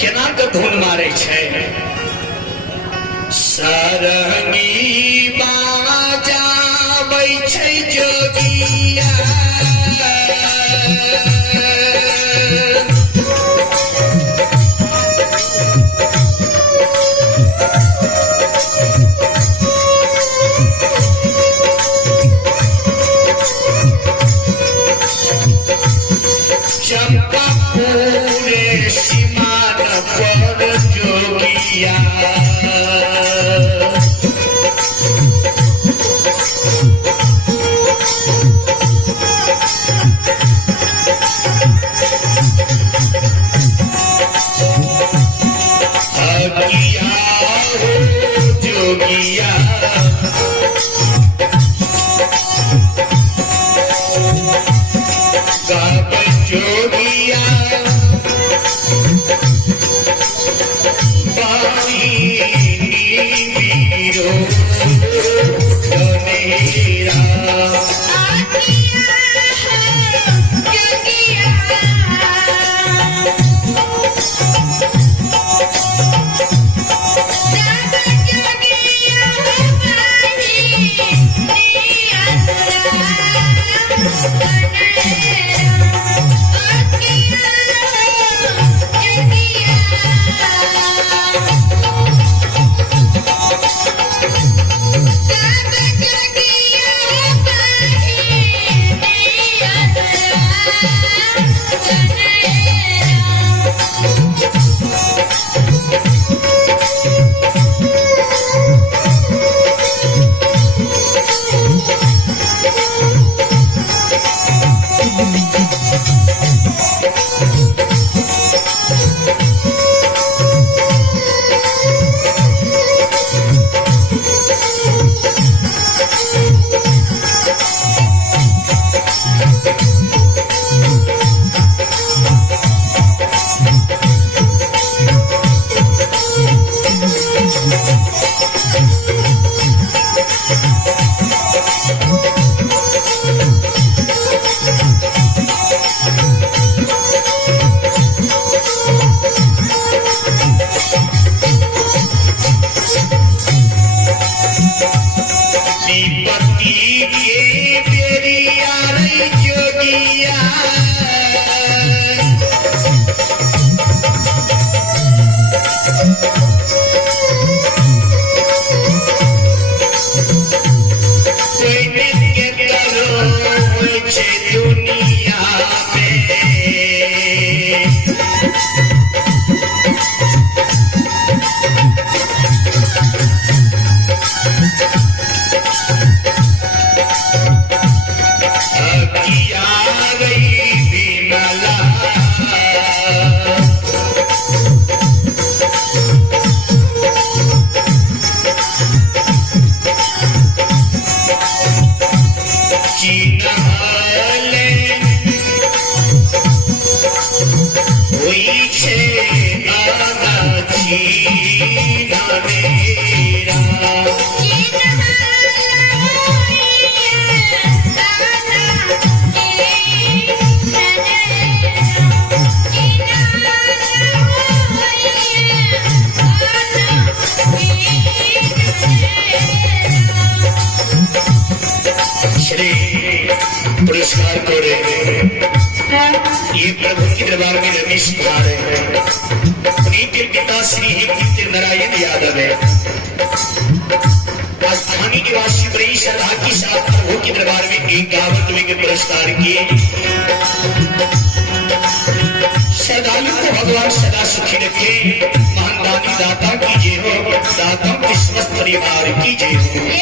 केना के धुन मारे छै सरंगी बाजाबै छै जोगिया चंपापुरे सीमान पर जोगिया अगिया हो जोगिया गाब जोगिया वीरो जनेरा दुनिया में अगिया गई बिमला पुरस्कार को ये प्रभु के दरबार में रमेश कुमार है, उनके पिता श्री नारायण यादव है। स्थानीय निवासी बड़ी श्रद्धा के साथ प्रभु के दरबार में 51वें के पुरस्कार किए। श्रद्धालु को भगवान सदा सुखी रखे, महान दानी दाता की जय हो, दाता के समस्त परिवार की जय हो।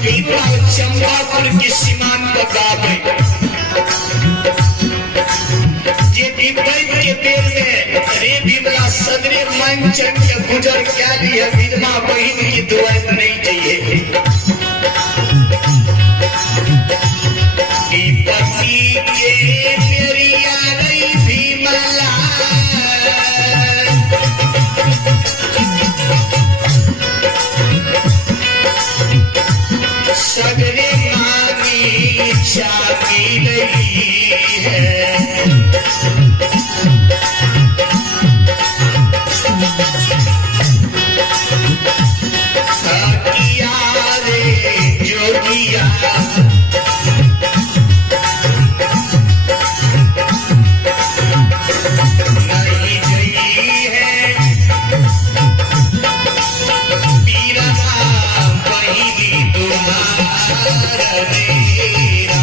भीमराव चंपापुर के सीमांत गावे जे विपैत के बेर में रे भीमला सदरे मंचन के गुजर क्या लिया विधवा बहन की दुआर नहीं चाहिए विपत्ति के बेरिया रे भीमला सगरे मांगी चाबी रही है किया रे जोगिया नहीं गई है पीरा वही तुम्हारा मेरा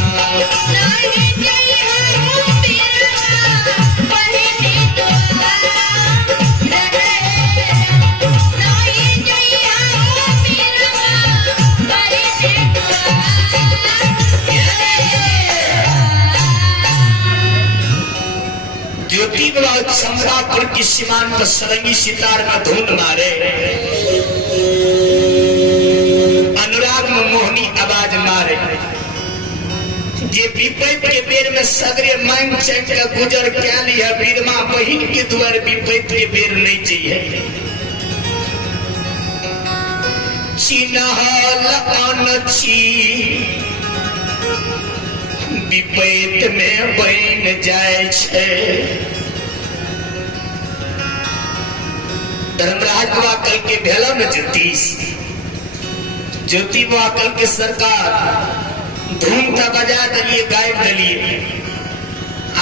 ज्योतिबा चंपापुर की सीमांत पर सरंगी सितार में धुन मारे अनुराग में मोहनी आवाज मारे जे विपैत के बेर में सगरे मांग चैन का गुजर क्या लिया विधवा बहिन के द्वार विपैत के बेर नहीं चाहिए चिन्हल अनछी विपैत में बन जाए छे धर्मराज बाबा कल के भेला में ज्योति बाबा कल के सरकार धूम था बजा दिलिए गायब दिलिए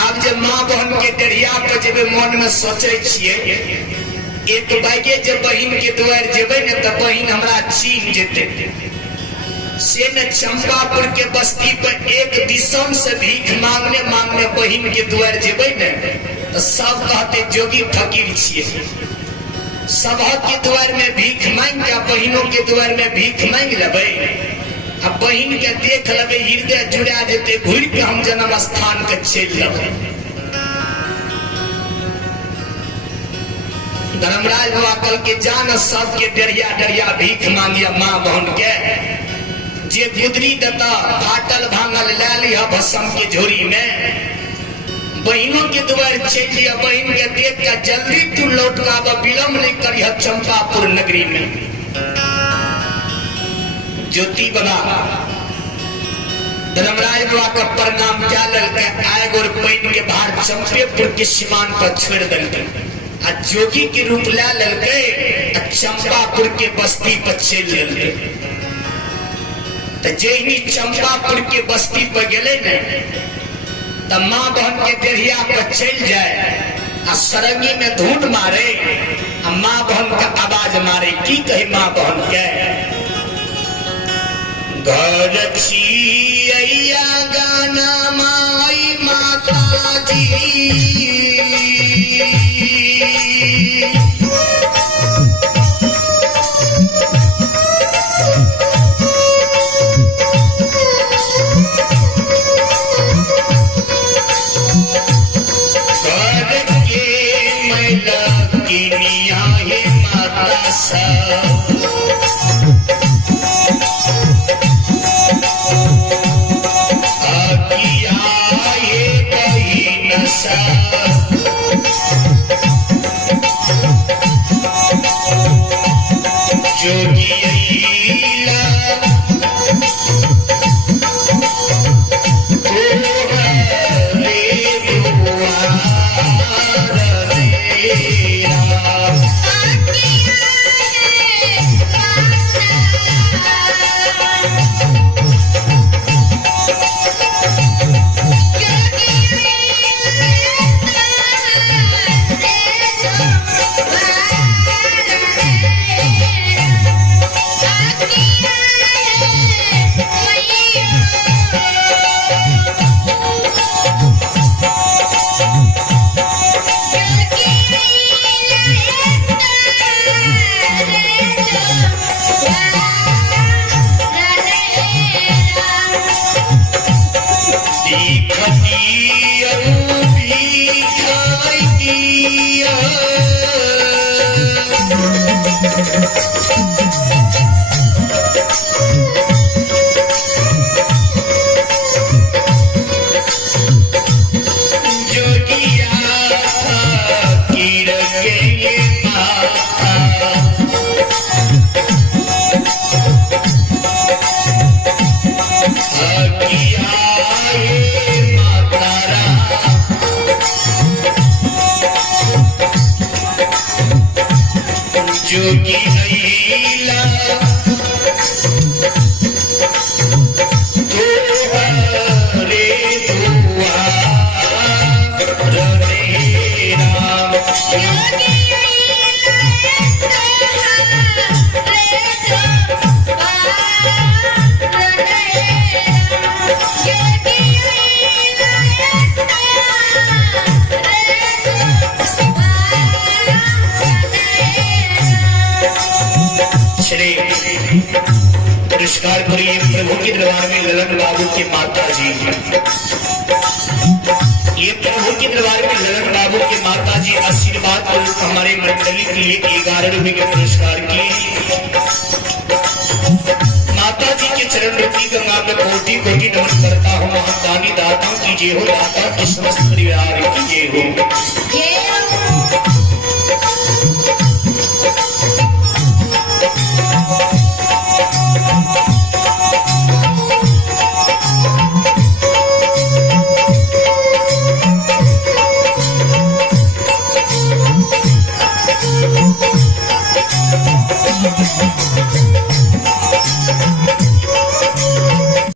आप जब माँ बहन के डरिया पर जब मन में सोचे छिए एक बाइके जब बहन के द्वार जेबे न तो बहन हमरा चीन जेते से न चंपापुर के बस्ती पर एक दिसम से भीख मांगने मांगने बहन के द्वार जेबे न तो सब कहते जोगी फकीर छिए सब के द्वार में भीख मांग के बहनों के द्वार में भीख मांग लेबे अब बहन के देख लेबे हृदय जुड़ा देते घुर के हम जन्म स्थान के चल लेबे धर्मराज बाबा कल के जान सबके डरिया डरिया भीख मांगिया माँ बहन के जे गुदरी दता फाटल भांगल ले लिया भस्म के झोरी में बहनों के द्वार चल लिया बहन के देख के जल्दी तू लौट आवा विलम्ब नहीं करिया चंपापुर नगरी में ज्योति बाबा धर्मराज बाबा का प्रणाम क्या ललके आए गोर पैन के बाहर चंपेपुर के सीमान पर छोड़ दलके आ जोगी के रूप ला ललके चंपापुर के बस्ती पर चल ललके तो जैनी चंपापुर के बस्ती पर गेले ने तो माँ बहन के देहिया पर चल जाए आ सरंगी में धून मारे आ माँ बहन का आवाज मारे की कहे माँ बहन के घर छिया गाना माई माता जी Thank you. जोगी अइला तोहरे दुआर रे राम। पुरस्कार करिए प्रभु के दरबार में ललन बाबू के माता जी। ये प्रभु के दरबार में ललन बाबू के माता जी आशीर्वाद और हमारे मंडली के लिए 11 रुपए के पुरस्कार किए। माता जी के चरण रुपी गंगा में कोटि कोटि नमन करता हूँ। महादानी दाताओं की जय हो, दाता के समस्त परिवार की जय हो।